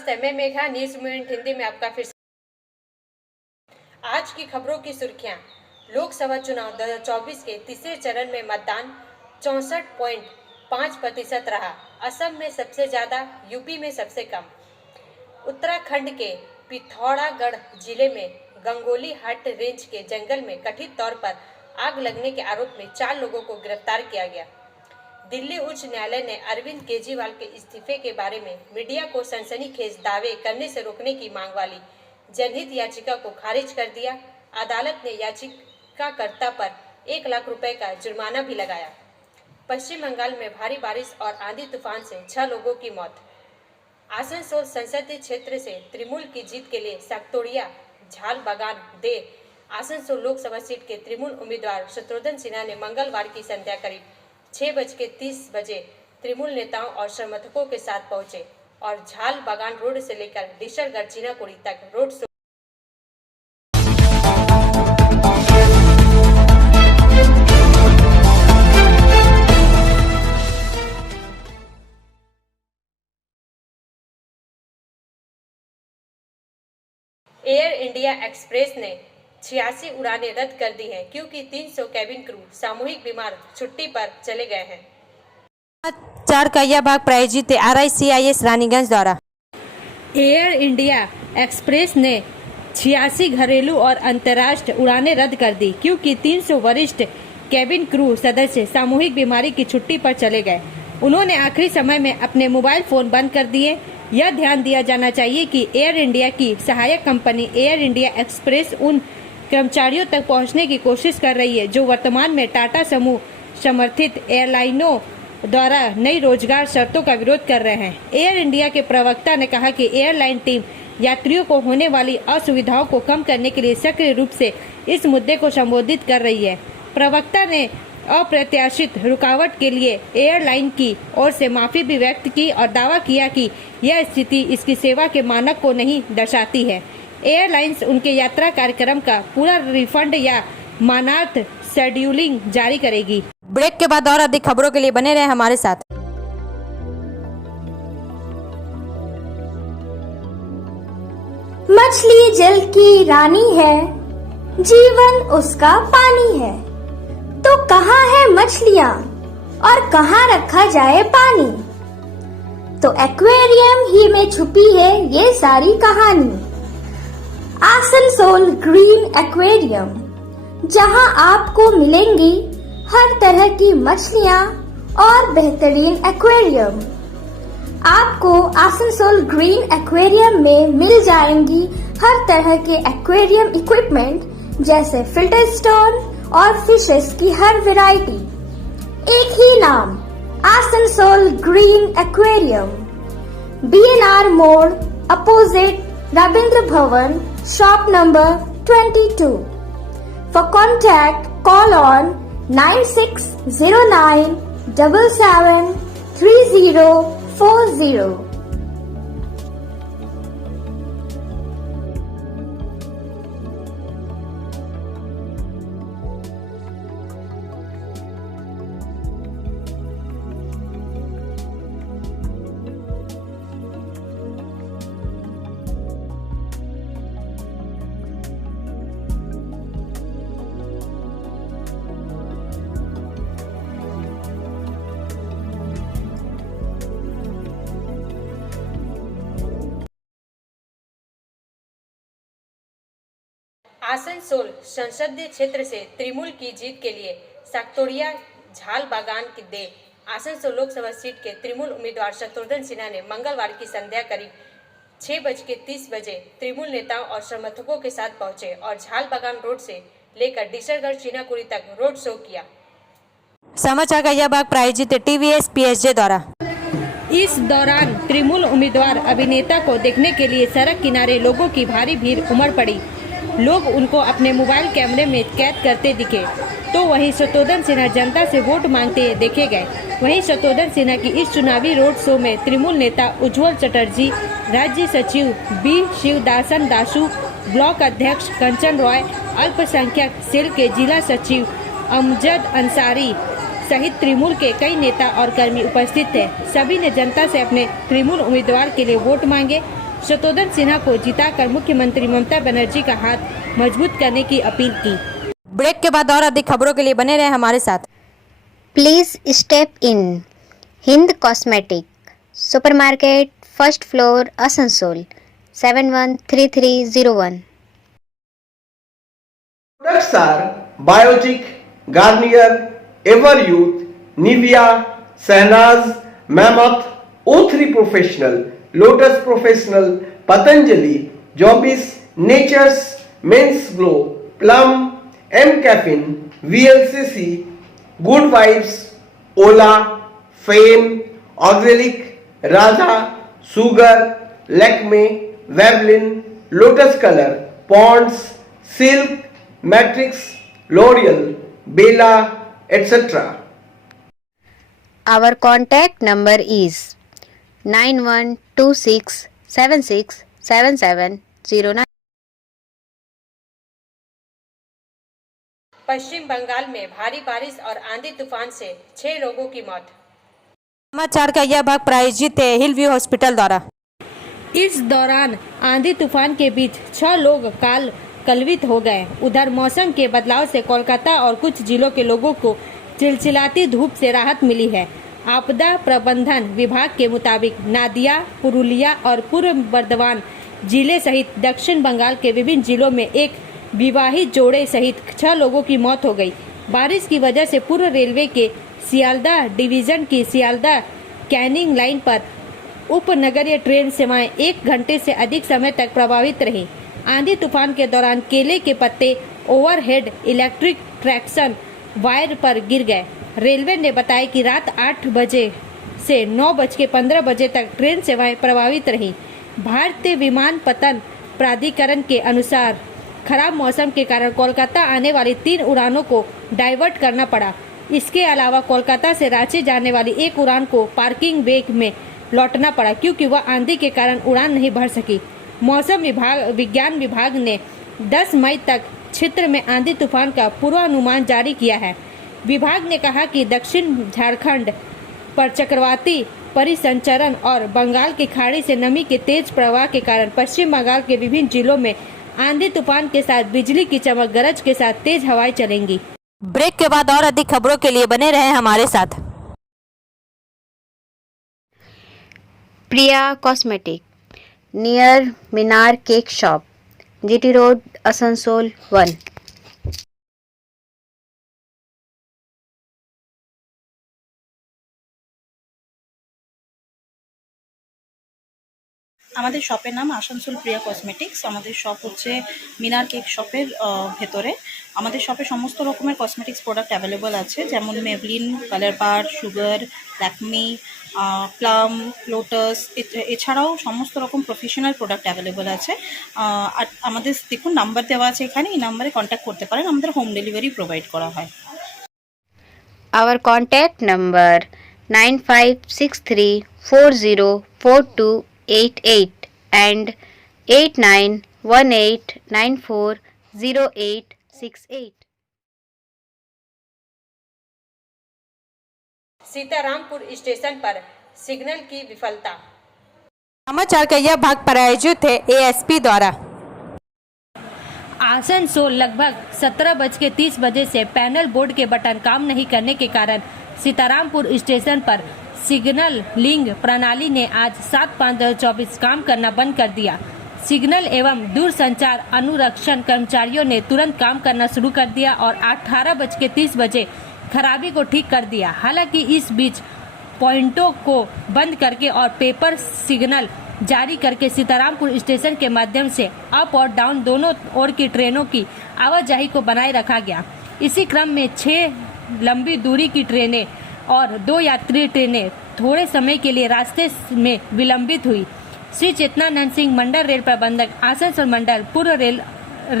नमस्ते, मैं Megha, news minute Hindi में आपका फिर आज की खबरों की सुर्खियां। लोकसभा चुनाव 2024 के तीसरे चरण में मतदान 64.5% रहा। असम में सबसे ज्यादा, यूपी में सबसे कम। उत्तराखंड के पिथौरागढ़ जिले में गंगोली हाट रेंज के जंगल में कथित तौर पर आग लगने के आरोप में 4 लोगों को गिरफ्तार किया गया। दिल्ली उच्च न्यायालय ने अरविंद केजरीवाल के इस्तीफे के बारे में मीडिया को सनसनीखेज दावे करने से रोकने की मांग वाली जनहित याचिका को खारिज कर दिया। अदालत ने याचिकाकर्ता पर 1 लाख रुपए का जुर्माना भी लगाया। पश्चिम बंगाल में भारी बारिश और आंधी तूफान से 6 लोगों की मौत। आसनसोल संसदीय क्षेत्र से तृणमूल की जीत के लिए साक्तोड़िया झाल बागान दे आसनसोल लोकसभा सीट के तृणमूल उम्मीदवार शत्रुघ्न सिन्हा ने मंगलवार की संध्या करीब 6:30 बजे तृणमूल नेताओं और समर्थकों के साथ पहुंचे और झाल बागान रोड से लेकर डिशरगढ़ चीनाकुड़ी तक road show. Air India express ने 86 उड़ानें रद्द कर दी हैं क्योंकि 300 कैबिन क्रू सामूहिक बीमार छुट्टी पर चले गए हैं। 4 का यह भाग प्रायोजित RICIS रानीगंज द्वारा। एयर इंडिया एक्सप्रेस ने 86 घरेलू और अंतर्राष्ट्रीय उड़ानें रद्द कर दी क्योंकि 300 वरिष्ठ कैबिन क्रू सदस्य सामूहिक बीमारी की छुट्टी पर चले गए। उन्होंने आखिरी समय में अपने मोबाइल फोन बंद कर दिए। यह ध्यान दिया जाना चाहिए कि एयर इंडिया की सहायक कंपनी एयर इंडिया एक्सप्रेस उन कर्मचारियों तक पहुंचने की कोशिश कर रही है जो वर्तमान में टाटा समूह समर्थित एयरलाइनों द्वारा नई रोजगार शर्तों का विरोध कर रहे हैं। एयर इंडिया के प्रवक्ता ने कहा कि एयरलाइन टीम यात्रियों को होने वाली असुविधाओं को कम करने के लिए सक्रिय रूप से इस मुद्दे को संबोधित कर रही है। प्रवक्ता ने अप्रत्याशित रुकावट के लिए एयरलाइन की ओर से माफी भी व्यक्त की और दावा किया कि यह स्थिति इसकी सेवा के मानक को नहीं दर्शाती है। एयरलाइंस उनके यात्रा कार्यक्रम का पूरा रिफंड या मानार्थ शेड्यूलिंग जारी करेगी। ब्रेक के बाद और अधिक खबरों के लिए बने रहे हमारे साथ। मछली जल की रानी है, जीवन उसका पानी है, तो कहाँ है मछलियाँ और कहाँ रखा जाए पानी? तो एक्वेरियम ही में छुपी है ये सारी कहानी। आसनसोल ग्रीन एक्वेरियम, जहाँ आपको मिलेंगी हर तरह की मछलियाँ और बेहतरीन एक्वेरियम। आपको आसनसोल ग्रीन एक्वेरियम में मिल जाएंगी हर तरह के एक्वेरियम इक्विपमेंट जैसे फिल्टर स्टोन और फिशेस की हर वैरायटी। एक ही नाम, आसनसोल ग्रीन एक्वेरियम। BNR मोड़ opposite Ravindra Bhavan, shop number 22। For contact, call on 9609 77 3040। Asansol संसदीय क्षेत्र से तृणमूल की जीत के लिए साक्तोड़िया झाल बागान की दे आसनसोल लोकसभा सीट के तृणमूल उम्मीदवार शत्रुघ्न सिन्हा ने मंगलवार की संध्या करीब 6:30 बजे तृणमूल नेताओं और समर्थकों के साथ पहुंचे और झाल बागान रोड से लेकर डिशरगढ़ चीनाकुड़ी तक रोड शो किया। समाचार का यह भाग प्रायोजित TVS PSJ द्वारा। इस दौरान तृणमूल उम्मीदवार अभिनेता को देखने के लिए सड़क किनारे लोगों की भारी भीड़ उमड़ पड़ी। लोग उनको अपने मोबाइल कैमरे में कैद करते दिखे, तो वहीं शत्रुघ्न सिन्हा जनता से वोट मांगते देखे गए। वहीं शत्रुघ्न सिन्हा की इस चुनावी रोड शो में तृणमूल नेता उज्जवल चटर्जी, राज्य सचिव B शिवदासन दासू, ब्लॉक अध्यक्ष कंचन रॉय, अल्पसंख्यक सेल के जिला सचिव अमजद अंसारी सहित तृणमूल के कई नेता और कर्मी उपस्थित थे। सभी ने जनता से अपने तृणमूल उम्मीदवार के लिए वोट मांगे। शत्रुघ्न सिन्हा को जिताकर मुख्यमंत्री ममता बनर्जी का हाथ मजबूत करने की अपील की। ब्रेक के बाद और अधिक खबरों के लिए बने रहे हमारे साथ। Please step in Hind Cosmetic, Supermarket, First Floor, Asansol, 713301. Products are Biotic, Garnier, Ever Youth, Nivea, Sahnaz, Mammoth, O3 Professional, Lotus Professional, Patanjali, Jobis, Nature's, Men's Glow, Plum, M Caffeine, VLCC, Good Vibes, Ola, Fame, Auxilic, Radha, Sugar, Lakme, Vavlin, Lotus Color, Ponds, Silk, Matrix, L'Oreal, Bella, etc. Our contact number is 9126767709. पश्चिम बंगाल में भारी बारिश और आंधी तूफान से 6 लोगों की मौत। समाचार का यह भाग प्रायोजित है हिल व्यू हॉस्पिटल द्वारा। इस दौरान आंधी तूफान के बीच 6 लोग कलवित हो गए। उधर मौसम के बदलाव से कोलकाता और कुछ जिलों के लोगों को चिलचिलाती धूप से राहत मिली है। आपदा प्रबंधन विभाग के मुताबिक नादिया, पुरुलिया और पूर्व बर्धमान जिले सहित दक्षिण बंगाल के विभिन्न जिलों में एक विवाहित जोड़े सहित 6 लोगों की मौत हो गई। बारिश की वजह से पूर्व रेलवे के सियालदह डिवीजन की सियालदह कैनिंग लाइन पर उपनगरीय ट्रेन सेवाएं 1 घंटे से अधिक समय तक प्रभावित रही। आंधी तूफान के दौरान केले के पत्ते ओवरहेड इलेक्ट्रिक ट्रैक्शन वायर पर गिर गए। रेलवे ने बताया कि रात 8 बजे से 9:15 बजे तक ट्रेन सेवाएं प्रभावित रहीं। भारतीय विमानपत्तन प्राधिकरण के अनुसार खराब मौसम के कारण कोलकाता आने वाली 3 उड़ानों को डाइवर्ट करना पड़ा। इसके अलावा कोलकाता से रांची जाने वाली एक उड़ान को पार्किंग बे में लौटना पड़ा क्योंकि वह आंधी के कारण उड़ान नहीं भर सकी। मौसम विज्ञान विभाग ने 10 मई तक क्षेत्र में आंधी तूफान का पूर्वानुमान जारी किया है। विभाग ने कहा कि दक्षिण झारखंड पर चक्रवाती परिसंचरण और बंगाल की खाड़ी से नमी के तेज प्रवाह के कारण पश्चिम बंगाल के विभिन्न जिलों में आंधी तूफान के साथ बिजली की चमक गरज के साथ तेज हवाएं चलेंगी। ब्रेक के बाद और अधिक खबरों के लिए बने रहे हमारे साथ। Priya Cosmetic, near Minar Cake Shop, GT Road, Asansol 1. আমাদের শপের নাম আসানসোল প্রিয়া কসমেটিক্স। আমাদের শপ হচ্ছে মিনার কেক শপের ভেতরে। আমাদের শপে সমস্ত রকমের কসমেটিক্স প্রোডাক্ট অ্যাভেলেবল আছে, যেমন মেবলিন, কালার বার, সুগার, ল্যাকমি, প্লাম, লোটাস, এছাড়াও সমস্ত রকম প্রফেশনাল প্রোডাক্ট অ্যাভেলেবল আছে। আর আমাদের দেখুন নাম্বার দেওয়া আছে এখানে, এই নাম্বারে কন্ট্যাক্ট করতে পারেন। আমাদের হোম ডেলিভারি প্রোভাইড করা হয়। Our contact number 9563404288 and 8918940868. Sitarampur station पर सिग्नल की विफलता। समाचार का यह भाग प्रायोजित है एएसपी द्वारा। आसनसोल लगभग 17:30 बजे से पैनल बोर्ड के बटन काम नहीं करने के कारण सीतारामपुर स्टेशन पर सिग्नल लिंग प्रणाली ने आज 7/5/2024 काम करना बंद कर दिया। सिग्नल एवं दूरसंचार अनुरक्षण कर्मचारियों ने तुरंत काम करना शुरू कर दिया और 18:30 बजे खराबी को ठीक कर दिया। हालांकि इस बीच पॉइंटों को बंद करके और पेपर सिग्नल जारी करके सीतारामपुर स्टेशन के माध्यम से अप और डाउन दोनों ओर की ट्रेनों की आवाजाही को बनाए रखा गया। इसी क्रम में 6 लंबी दूरी की ट्रेनें और 2 यात्री ट्रेनें थोड़े समय के लिए रास्ते में विलंबित हुई। श्री चेतनानंद सिंह मंडल रेल प्रबंधक आसनसोल मंडल पूर्व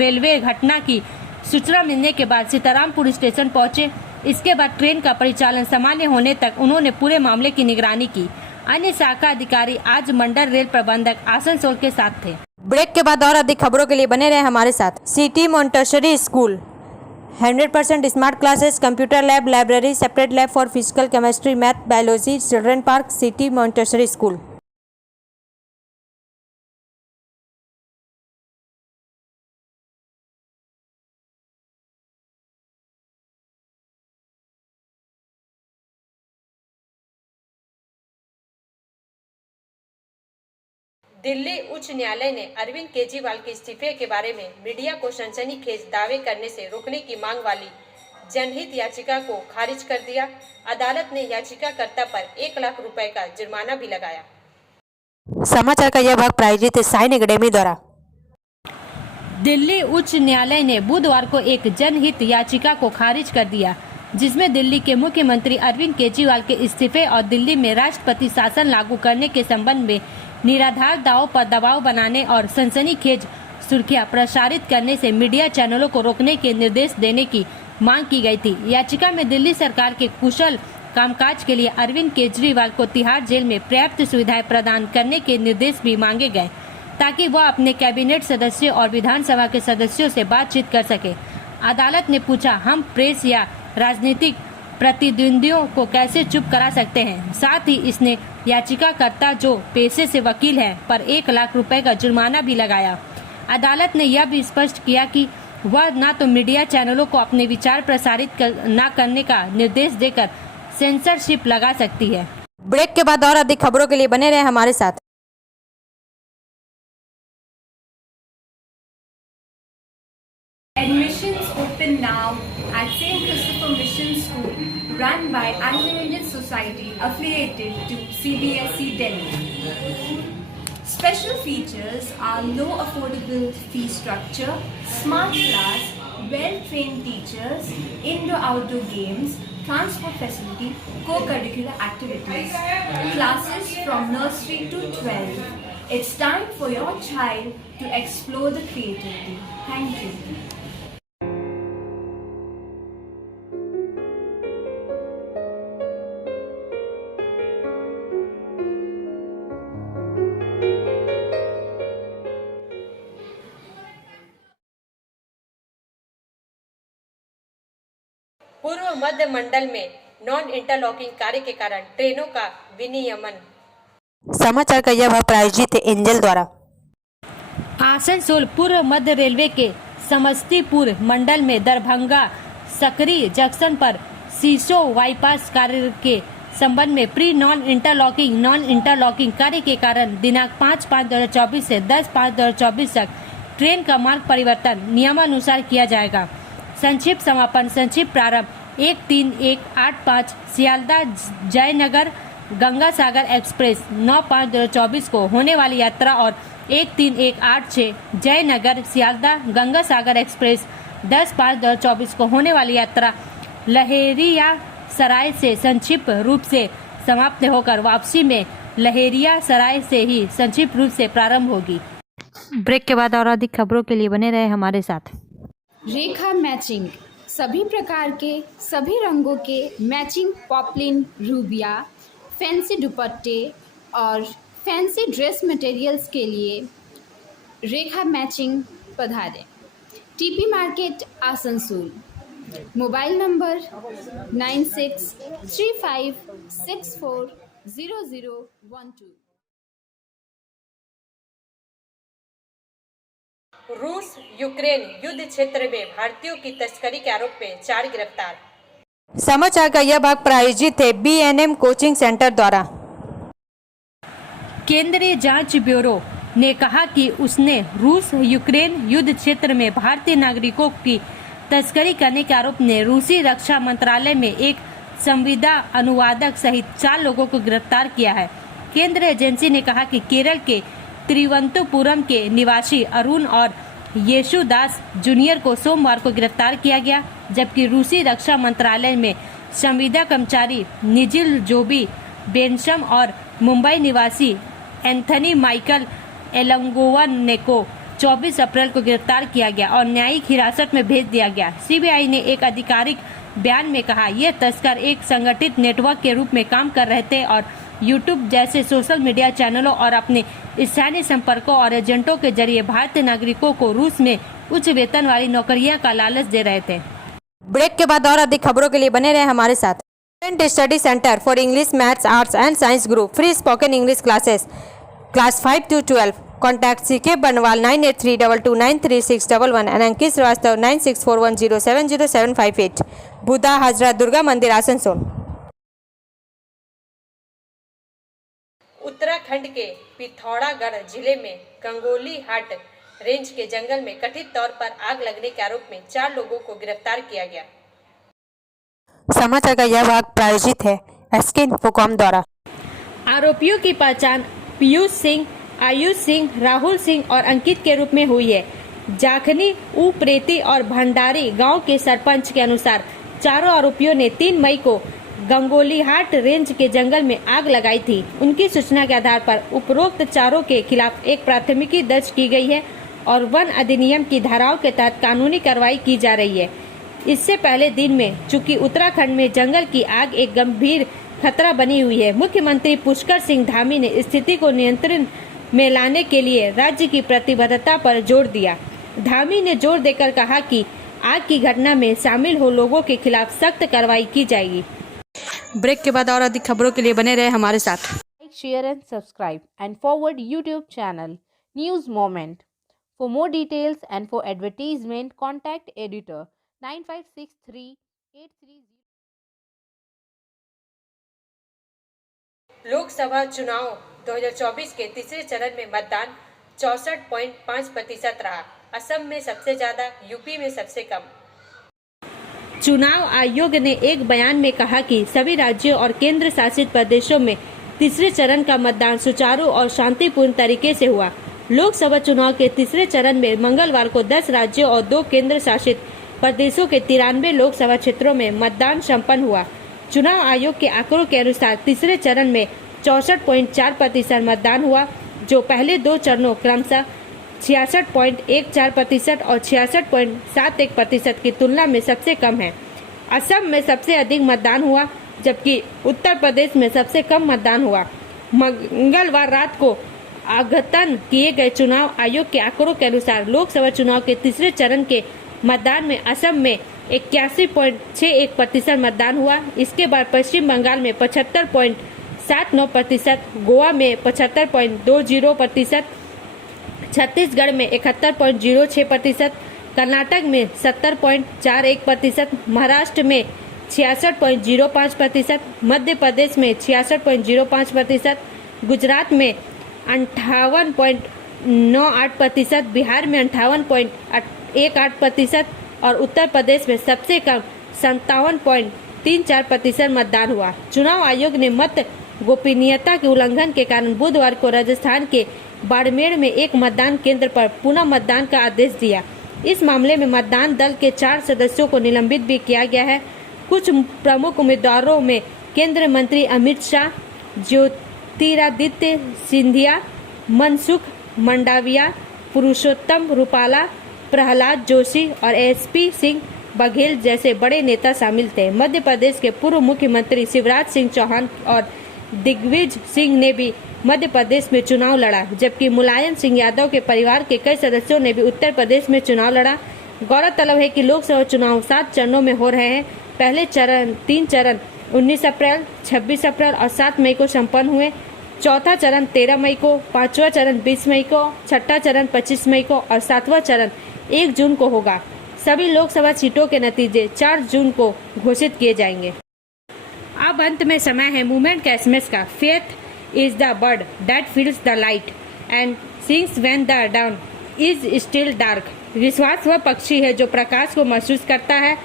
रेलवे घटना की सूचना मिलने के बाद सीतारामपुर स्टेशन पहुंचे। इसके बाद ट्रेन का परिचालन सामान्य होने तक उन्होंने पूरे मामले की निगरानी की। अन्य शाखा अधिकारी आज मंडल रेल प्रबंधक आसनसोल के साथ थे। ब्रेक के बाद और अधिक खबरों के लिए बने रहे हमारे साथ। City Montessori school 100% smart classes, computer lab, library, separate lab for physical, chemistry, math, biology, children park, city Montessori school. Delhi उच्च न्यायालय ने अरविंद केजरीवाल के इस्तीफे के बारे में मीडिया को सनसनीखेज दावे करने से रोकने की मांग वाली जनहित याचिका को खारिज कर दिया। अदालत ने याचिकाकर्ता पर 1 लाख रुपए का जुर्माना भी लगाया। समाचार का यह भाग प्रायोजित है साइन एकेडमी द्वारा। दिल्ली उच्च न्यायालय ने बुधवार को एक जनहित याचिका को खारिज कर दिया, जिसमें दिल्ली के मुख्यमंत्री अरविंद केजरीवाल के इस्तीफे और दिल्ली में राष्ट्रपति शासन लागू करने के संबंध में निराधार दावों पर दबाव बनाने और सनसनीखेज सुर्खियां प्रसारित करने से मीडिया चैनलों को रोकने के निर्देश देने की मांग की गई थी। याचिका में दिल्ली सरकार के कुशल कामकाज के लिए अरविंद केजरीवाल को तिहाड़ जेल में पर्याप्त सुविधाएं प्रदान करने के निर्देश भी मांगे गए, ताकि वह अपने कैबिनेट सदस्यों और विधानसभा के सदस्यों से बातचीत कर सके। अदालत ने पूछा, हम प्रेस या राजनीतिक प्रतिद्वंदियों को कैसे चुप करा सकते हैं। साथ ही इसने याचिकाकर्ता, जो पेशे से वकील है, पर 1 लाख रुपए का जुर्माना भी लगाया। अदालत ने यह भी स्पष्ट किया कि वह न तो मीडिया चैनलों को अपने विचार प्रसारित न करने का निर्देश देकर सेंसरशिप लगा सकती है। ब्रेक के बाद और अधिक खबरों के लिए बने रहे हमारे साथ। Admissions open now at St. Christopher Mission School, run by Anglo-Indian Society affiliated to CBSE Delhi. Special features are low affordable fee structure, smart class, well-trained teachers, indoor-outdoor games, transport facility, co-curricular activities, classes from nursery to 12. It's time for your child to explore the creativity. Thank you. पूर्व मध्य मंडल में non interlocking कार्य के कारण ट्रेनों का विनियमन। समाचार का यह भाग प्रायोजित है एंजल द्वारा। आसनसोल पूर्व मध्य रेलवे के समस्तीपुर मंडल में दरभंगा सकरी जंक्शन पर सीसो बाईपास कार्य के संबंध में प्री नॉन इंटरलॉकिंग कार्य के कारण दिनांक 5/5/2024 से 10/5/2024 तक ट्रेन का मार्ग परिवर्तन नियमानुसार किया जाएगा। संक्षिप्त समापन, संक्षिप्त प्रारंभ 13185 सियालदह जयनगर गंगा सागर एक्सप्रेस 9/5/2024 को होने वाली यात्रा और 13186 जयनगर सियालदह गंगा सागर एक्सप्रेस 10/5/2024 को होने वाली यात्रा लहेरिया सराय से संक्षिप्त रूप से समाप्त होकर वापसी में लहेरिया सराय से ही संक्षिप्त रूप से प्रारंभ होगी। ब्रेक के बाद और अधिक खबरों के लिए बने रहे हमारे साथ। रेखा मैचिंग, सभी प्रकार के सभी रंगों के मैचिंग पॉपलिन, रूबिया, फैंसी दुपट्टे और फैंसी ड्रेस मटेरियल्स के लिए रेखा मैचिंग पधारें। TP market Asansol. Mobile number 9635640012। रूस यूक्रेन युद्ध क्षेत्र में भारतीयों की तस्करी के आरोप में 4 गिरफ्तार। समाचार का यह भाग प्रायोजित है BNM कोचिंग सेंटर द्वारा। केंद्रीय जांच ब्यूरो ने कहा कि उसने रूस यूक्रेन युद्ध क्षेत्र में भारतीय नागरिकों की तस्करी करने के आरोप में रूसी रक्षा मंत्रालय में एक संविदा अनुवादक सहित 4 लोगों को गिरफ्तार किया है। केंद्रीय एजेंसी ने कहा कि केरल के तिरुवनंतपुरम के निवासी अरुण और येशुदास जूनियर को सोमवार को गिरफ्तार किया गया, जबकि रूसी रक्षा मंत्रालय में संविदा कर्मचारी निजिल जोबी बेनशम और मुंबई निवासी एंथनी माइकल एलंगोवन को 24 अप्रैल को गिरफ्तार किया गया और न्यायिक हिरासत में भेज दिया गया। सीबीआई ने एक आधिकारिक बयान में कहा, ये तस्कर एक संगठित नेटवर्क के रूप में काम कर रहे थे और यूट्यूब जैसे सोशल मीडिया चैनलों और अपने स्थानीय संपर्कों और एजेंटों के जरिए भारतीय नागरिकों को रूस में उच्च वेतन वाली नौकरियां का लालच दे रहे थे। ब्रेक के बाद और अधिक खबरों के लिए बने रहे हमारे साथ। Study centre for English, maths, arts and science group free spoken English classes class 5 to 12। Contact CK बनवाल 9832293611 एंड अंकित श्रीवास्तव 9641070758। बुधा हाजरा दुर्गा मंदिर आसनसोल। उत्तराखंड उत्तराखंड के पिथौरागढ़ जिले में गंगोली हाट रेंज के जंगल में कथित तौर पर आग लगने के आरोप में 4 लोगों को गिरफ्तार किया गया। समाचार का यह भाग प्रायोजित है एसके इन्फोकॉम द्वारा। आरोपियों की पहचान पीयूष सिंह, आयुष सिंह, राहुल सिंह और अंकित के रूप में हुई है। जाखनी, उप्रेती और भंडारी गांव के सरपंच के अनुसार चारों आरोपियों ने 3 मई को गंगोलीहाट रेंज के जंगल में आग लगाई थी। उनकी सूचना के आधार पर उपरोक्त चारों के खिलाफ एक प्राथमिकी दर्ज की गई है और वन अधिनियम की धाराओं के तहत कानूनी कार्रवाई की जा रही है। इससे पहले दिन में चूंकि उत्तराखंड में जंगल की आग एक गंभीर खतरा बनी हुई है, मुख्यमंत्री पुष्कर सिंह धामी ने स्थिति को नियंत्रण में लाने के लिए राज्य की प्रतिबद्धता पर जोर दिया। धामी ने जोर देकर कहा कि आग की घटना में शामिल हो लोगों के खिलाफ सख्त कार्रवाई की जाएगी। ब्रेक के बाद और अधिक खबरों के लिए बने रहे हमारे साथ। Like, share and subscribe and forward YouTube channel News Moment. For more details and for advertisement, contact editor 956383. Lok Sabha चुनाव 2024 के तीसरे चरण में मतदान 64.5% रहा। असम में सबसे ज्यादा, यूपी में सबसे कम। चुनाव आयोग ने एक बयान में कहा कि सभी राज्यों और केंद्र शासित प्रदेशों में तीसरे चरण का मतदान सुचारू और शांतिपूर्ण तरीके से हुआ। लोकसभा चुनाव के तीसरे चरण में मंगलवार को 10 राज्यों और 2 केंद्र शासित प्रदेशों के 93 लोकसभा क्षेत्रों में मतदान संपन्न हुआ। चुनाव आयोग के आंकड़ों के अनुसार तीसरे चरण में 64.4% मतदान हुआ, जो पहले 2 चरणों क्रमशः 66.14% और 66.71% की तुलना में सबसे कम है। असम में सबसे अधिक मतदान हुआ, जबकि उत्तर प्रदेश में सबसे कम मतदान हुआ। मंगलवार रात को अद्यतन किए गए चुनाव आयोग के आंकड़ों के अनुसार लोकसभा चुनाव के तीसरे चरण के मतदान में असम में 81.61% मतदान हुआ। इसके बाद पश्चिम बंगाल में 75.79%, गोवा में 75.20%, छत्तीसगढ़ में 71.06%, कर्नाटक में 70.41%, महाराष्ट्र में 66.05%, मध्य प्रदेश में 66.05%, गुजरात में 58.98%, बिहार में 58.18% और उत्तर प्रदेश में सबसे कम 57.34% मतदान हुआ। चुनाव आयोग ने मत गोपनीयता के उल्लंघन के कारण बुधवार को राजस्थान के बाड़मेर में एक मतदान केंद्र पर पुनः मतदान का आदेश दिया। इस मामले में मतदान दल के 4 सदस्यों को निलंबित भी किया गया है। कुछ प्रमुख उम्मीदवारों में केंद्रीय मंत्री अमित शाह, ज्योतिरादित्य सिंधिया, मनसुख मंडाविया, पुरुषोत्तम रूपाला, प्रहलाद जोशी और एसपी सिंह बघेल जैसे बड़े नेता शामिल थे। मध्य प्रदेश के पूर्व मुख्यमंत्री शिवराज सिंह चौहान और दिग्विजय सिंह ने भी मध्य प्रदेश में चुनाव लड़ा, जबकि मुलायम सिंह यादव के परिवार के कई सदस्यों ने भी उत्तर प्रदेश में चुनाव लड़ा। गौरतलब है कि लोकसभा चुनाव 7 चरणों में हो रहे हैं। पहले 3 चरण 19 अप्रैल, 26 अप्रैल और 7 मई को संपन्न हुए। चौथा चरण 13 मई को, 5वां चरण 20 मई को, 6ठा चरण 25 मई को और 7वां चरण 1 जून को होगा। सभी लोकसभा सीटों के नतीजे 4 जून को घोषित किए जाएंगे। अब अंत में समय है मूवमेंट का एसएमएस का। Faith is the bird that feels the light and sings when the down is still dark. विश्वास वह पक्षी है जो प्रकाश को महसूस करता है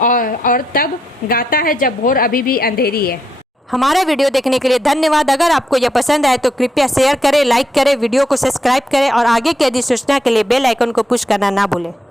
और तब गाता है जब भोर अभी भी अंधेरी है। हमारा वीडियो देखने के लिए धन्यवाद। अगर आपको यह पसंद आए तो कृपया शेयर करें, लाइक करें, वीडियो को सब्सक्राइब करें और आगे की अधिक सूचना के लिए बेल आइकन को पुश करना ना भूलें।